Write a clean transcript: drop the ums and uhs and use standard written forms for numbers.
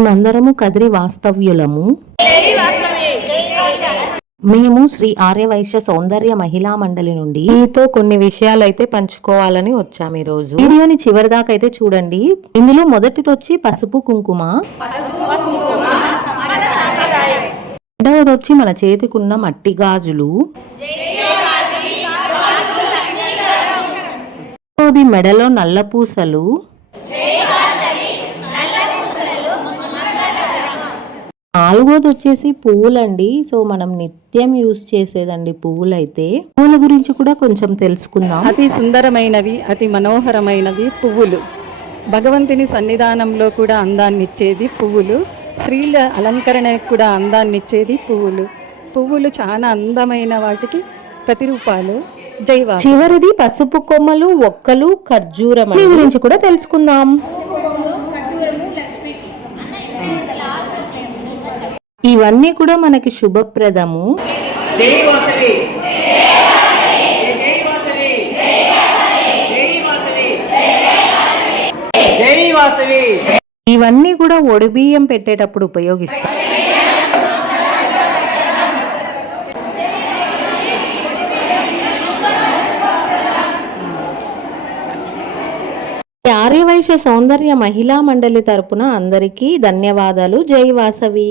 మేమందరము కదిరి వాస్తవ్యులము. మేము శ్రీ ఆర్యవైశ్య సౌందర్య మహిళా మండలి నుండి మీతో కొన్ని విషయాలు అయితే పంచుకోవాలని వచ్చాము ఈ రోజు. వీడియోని చివరి దాకా అయితే చూడండి. ఇందులో మొదటిదొచ్చి పసుపు కుంకుమ, రెండవదొచ్చి మన చేతికున్న మట్టి గాజులు, మెడలో నల్ల పూసలు, నాలుగోది వచ్చేసి పువ్వులండి. సో మనం నిత్యం యూజ్ చేసేదండి పువ్వులైతే. పువ్వుల గురించి కూడా కొంచెం తెలుసుకుందాం. అతి సుందరమైనవి, అతి మనోహరమైనవి పువ్వులు. భగవంతుని సన్నిధానంలో కూడా అందాన్ని ఇచ్చేది పువ్వులు. స్త్రీల అలంకరణకు కూడా అందాన్ని ఇచ్చేది పువ్వులు. పువ్వులు చాలా అందమైన వాటికి ప్రతిరూపాలు. చివరిది పసుపు కొమ్మలు, ఒక్కలు, ఖర్జూరం గురించి కూడా తెలుసుకుందాం. ఇవన్నీ కూడా మనకి శుభప్రదము. ఇవన్నీ కూడా ఒడిబియ్యం పెట్టేటప్పుడు ఉపయోగిస్తాం. ఆర్యవైశ్య సౌందర్య మహిళా మండలి తరపున అందరికీ ధన్యవాదాలు. జై వాసవి.